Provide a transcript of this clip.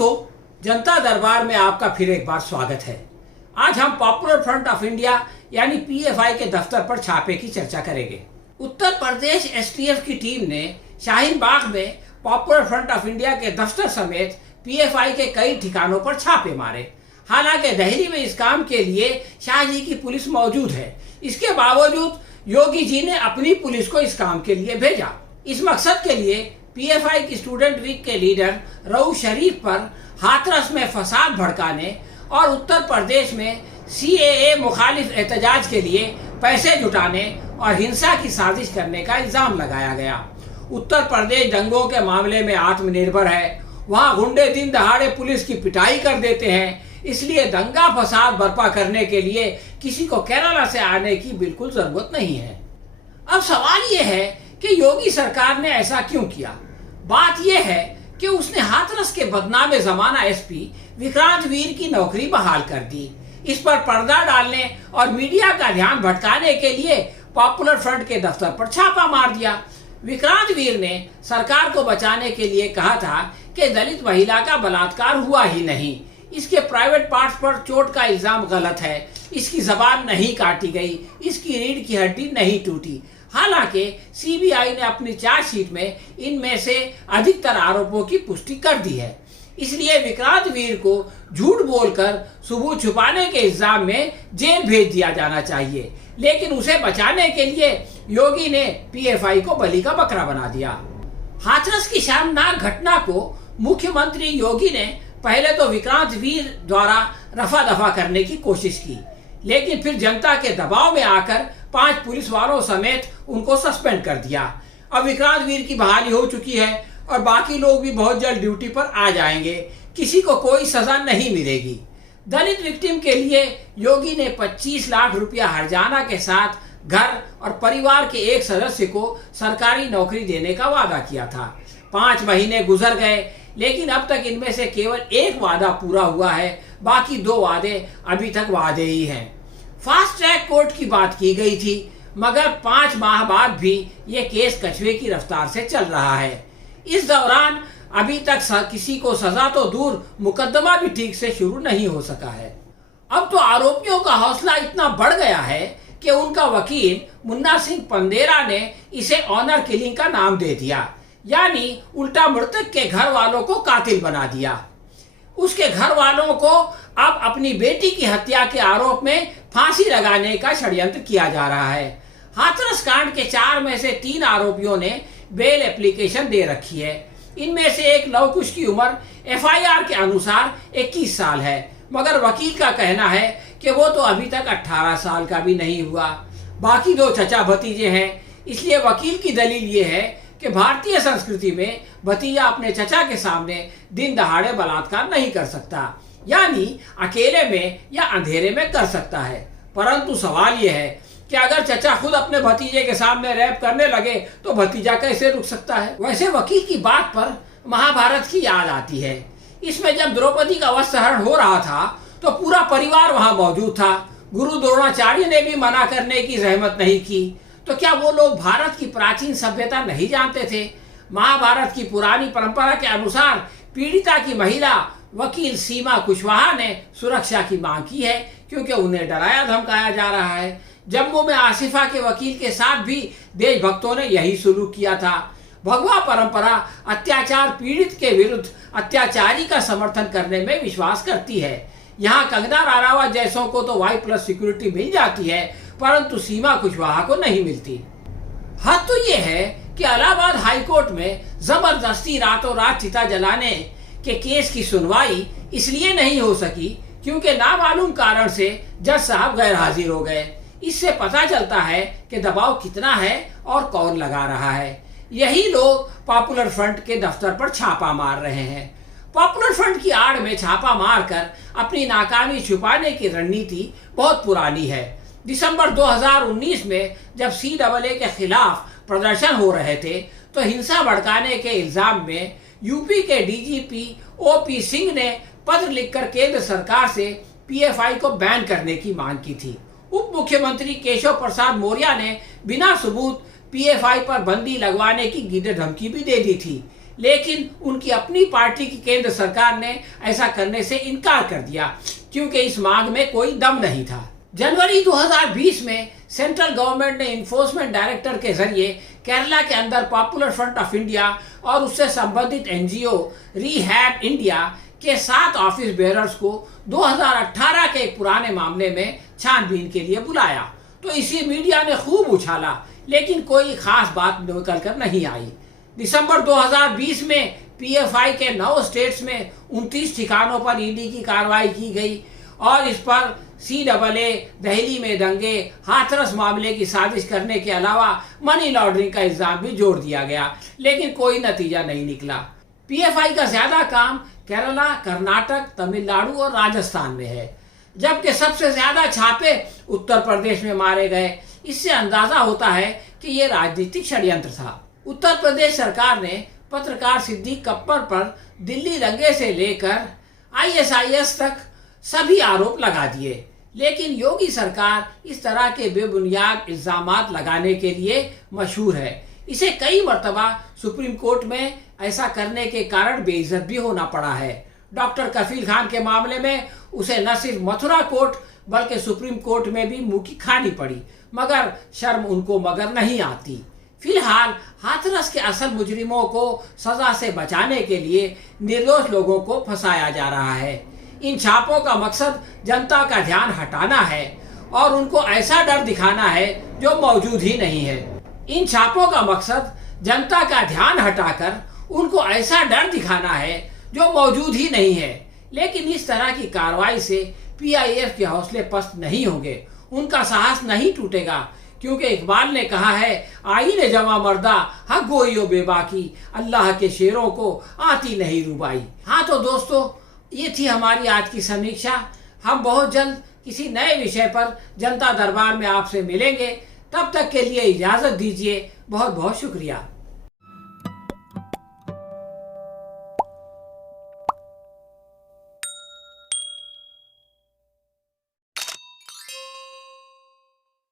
दोस्तों, जनता दरबार में आपका फिर एक बार स्वागत है। आज हम पॉपुलर फ्रंट ऑफ इंडिया यानी पीएफआई के दफ्तर पर छापे की चर्चा करेंगे। उत्तर प्रदेश एसटीएफ की टीम ने शाहीन बाग में पॉपुलर फ्रंट ऑफ इंडिया के दफ्तर समेत पीएफआई के कई ठिकानों पर छापे मारे। हालांकि दिल्ली में इस काम के लिए शाहजी की पुलिस मौजूद है, इसके बावजूद योगी जी ने अपनी पुलिस को इस काम के लिए भेजा। इस मकसद के लिए पीएफआई की स्टूडेंट वीक के लीडर रऊफ शरीफ पर हाथरस में फसाद भड़काने और उत्तर प्रदेश में सीएए मुखालिफ एहतजाज के लिए पैसे जुटाने और हिंसा की साजिश करने का इल्जाम लगाया गया। उत्तर प्रदेश दंगों के मामले में आत्मनिर्भर है, वहाँ गुंडे दिन दहाड़े पुलिस की पिटाई कर देते हैं, इसलिए दंगा फसाद बर्पा करने के लिए किसी को केरला से आने की बिल्कुल जरूरत नहीं है। अब सवाल ये है कि योगी सरकार ने ऐसा क्यों किया। बात यह है कि उसने हाथरस के बदनाम जमाना एसपी विक्रांत वीर की नौकरी बहाल कर दी। इस पर पर्दा डालने और मीडिया का ध्यान भटकाने के लिए पॉपुलर फ्रंट के दफ्तर पर छापा मार दिया। विक्रांत वीर ने सरकार को बचाने के लिए कहा था कि दलित महिला का बलात्कार हुआ ही नहीं, इसके प्राइवेट पार्ट्स पर चोट का इल्जाम गलत है, इसकी जबान नहीं काटी गई, इसकी रीढ़ की हड्डी नहीं टूटी। हालांकि सीबीआई ने अपनी चार्जशीट में इनमें से अधिकतर आरोपों की पुष्टि कर दी है। इसलिए विक्रांत वीर को झूठ बोलकर सबूत छुपाने के इल्जाम में जेल भेज दिया जाना चाहिए, लेकिन उसे बचाने के लिए योगी ने पीएफआई को बलि का बकरा बना दिया। हाथरस की शर्मनाक घटना को मुख्यमंत्री योगी ने पहले तो विक्रांत वीर द्वारा रफा दफा करने की कोशिश की, लेकिन फिर जनता के दबाव में आकर 5 पुलिस वालों समेत उनको सस्पेंड कर दिया। अब विक्रांत वीर की बहाली हो चुकी है और बाकी लोग भी बहुत जल्द ड्यूटी पर आ जाएंगे, किसी को कोई सजा नहीं मिलेगी। दलित विक्टिम के लिए योगी ने 25 लाख रुपया हर्जाना के साथ घर और परिवार के एक सदस्य को सरकारी नौकरी देने का वादा किया था। 5 महीने गुजर गए, लेकिन अब तक इनमें से केवल एक वादा पूरा हुआ है, बाकी 2 वादे अभी तक वादे ही हैं। फास्ट ट्रैक कोर्ट की बात की गई थी, मगर 5 माह बाद भी ये केस कछुए की रफ्तार से चल रहा है। इस दौरान अभी तक किसी को सजा तो दूर, मुकदमा भी ठीक से शुरू नहीं हो सका है। अब तो आरोपियों का हौसला इतना बढ़ गया है कि उनका वकील मुन्ना सिंह पंदेरा ने इसे ऑनर किलिंग का नाम दे दिया, यानी उल्टा मृतक के घर वालों को कातिल बना दिया। उसके घर वालों को अब अपनी बेटी की हत्या के आरोप में फांसी लगाने का षड्यंत्र किया जा रहा है। हाथरस कांड के 4 में से 3 आरोपियों ने बेल एप्लीकेशन दे रखी है। इनमें से एक लवकुश की उम्र एफआईआर के अनुसार 21 साल है, मगर वकील का कहना है कि वो तो अभी तक 18 साल का भी नहीं हुआ। बाकी 2 चचा भतीजे हैं, इसलिए वकील की दलील ये है कि भारतीय संस्कृति में भतीजा अपने चचा के सामने दिन दहाड़े बलात्कार नहीं कर सकता, यानी अकेले में या अंधेरे में कर सकता है। परंतु सवाल यह है कि अगर चचा खुद अपने भतीजे के सामने रैप करने लगे तो भतीजा कैसे रुक सकता है। वैसे वकील की बात पर महाभारत की याद आती है। इसमें जब द्रौपदी का वस्त्रहरण हो रहा था तो पूरा परिवार वहां मौजूद था। गुरु द्रोणाचार्य ने भी मना करने की जहमत नहीं की, तो क्या वो लोग भारत की प्राचीन सभ्यता नहीं जानते थे? महाभारत की पुरानी परंपरा के अनुसार पीड़िता की महिला वकील सीमा कुशवाहा ने सुरक्षा की मांग की है, क्योंकि उन्हें डराया धमकाया जा रहा है। जम्मू में आसिफा के वकील के साथ भी देशभक्तों ने यही सुलूक किया था। भगवा परंपरा अत्याचार पीड़ित के विरुद्ध अत्याचारी का समर्थन करने में विश्वास करती है। यहाँ कंगना राणावत जैसों को तो Y+ सिक्योरिटी मिल जाती है, परंतु सीमा कुशवाहा को नहीं मिलती। हद तो ये है कि इलाहाबाद हाईकोर्ट में जबरदस्ती रातों रात चिता जलाने के केस की सुनवाई इसलिए नहीं हो सकी क्योंकि नामालूम कारण से जज साहब गैर हाजिर हो गए। इससे पता चलता है कि दबाव कितना है और कौन लगा रहा है। यही लोग पॉपुलर फ्रंट के दफ्तर पर छापा मार रहे हैं। पॉपुलर फ्रंट की आड़ में छापा मारकर अपनी नाकामी छुपाने की रणनीति बहुत पुरानी है। दिसंबर 2019 में जब CAA के खिलाफ प्रदर्शन हो रहे थे तो हिंसा भड़काने के इल्जाम में यूपी के डीजीपी OP सिंह ने पत्र लिखकर केंद्र सरकार से पीएफआई को बैन करने की मांग की थी। उप मुख्यमंत्री केशव प्रसाद मौर्य ने बिना सबूत पीएफआई पर बंदी लगवाने की गीदड़ धमकी भी दे दी थी, लेकिन उनकी अपनी पार्टी की केंद्र सरकार ने ऐसा करने से इनकार कर दिया क्योंकि इस मांग में कोई दम नहीं था। जनवरी 2020 में सेंट्रल गवर्नमेंट ने इन्फोर्समेंट डायरेक्टर के जरिए केरला के अंदर पॉपुलर फ्रंट ऑफ इंडिया और उससे संबंधित एनजीओ रिहैब इंडिया के 7 ऑफिस बेयरर्स को 2018 के एक पुराने मामले में छानबीन के लिए बुलाया। तो इसी मीडिया ने खूब उछाला, लेकिन कोई खास बात निकल कर नहीं आई। दिसंबर 2020 में पीएफआई के 9 स्टेट्स में 29 ठिकानों पर ईडी की कार्रवाई की गई और इस पर CAA दिल्ली में दंगे, हाथरस मामले की साजिश करने के अलावा मनी लॉन्ड्रिंग का इल्जाम भी जोड़ दिया गया, लेकिन कोई नतीजा नहीं निकला। पीएफआई का ज्यादा काम केरला, कर्नाटक, तमिलनाडु और राजस्थान में है, जबकि सबसे ज्यादा छापे उत्तर प्रदेश में मारे गए। इससे अंदाजा होता है कि ये राजनीतिक षड्यंत्र था। उत्तर प्रदेश सरकार ने पत्रकार सिद्दीक कप्पर पर दिल्ली दंगे से लेकर ISIS तक सभी आरोप लगा दिए, लेकिन योगी सरकार इस तरह के बेबुनियाद इल्जामात लगाने के लिए मशहूर है। इसे कई मर्तबा सुप्रीम कोर्ट में ऐसा करने के कारण बेइज्जत भी होना पड़ा है। डॉक्टर कफील खान के मामले में उसे न सिर्फ मथुरा कोर्ट बल्कि सुप्रीम कोर्ट में भी मुंह की खानी पड़ी, मगर शर्म उनको मगर नहीं आती। फिलहाल हाथरस के असल मुजरिमों को सजा से बचाने के लिए निर्दोष लोगों को फंसाया जा रहा है। इन छापों का मकसद जनता का ध्यान हटाना है और उनको ऐसा डर दिखाना है जो मौजूद ही नहीं है। इन छापों का मकसद जनता का ध्यान हटाकर उनको ऐसा डर दिखाना है जो मौजूद ही नहीं है। लेकिन इस तरह की कार्रवाई से PIF के हौसले पस्त नहीं होंगे, उनका साहस नहीं टूटेगा, क्योंकि इकबाल ने कहा है, आईने जमा मर्दा हक गोइयो बेबाकी, अल्लाह के शेरों को आती नहीं रुबाई। हाँ तो दोस्तों, ये थी हमारी आज की समीक्षा। हम बहुत जल्द किसी नए विषय पर जनता दरबार में आपसे मिलेंगे। तब तक के लिए इजाजत दीजिए। बहुत बहुत शुक्रिया।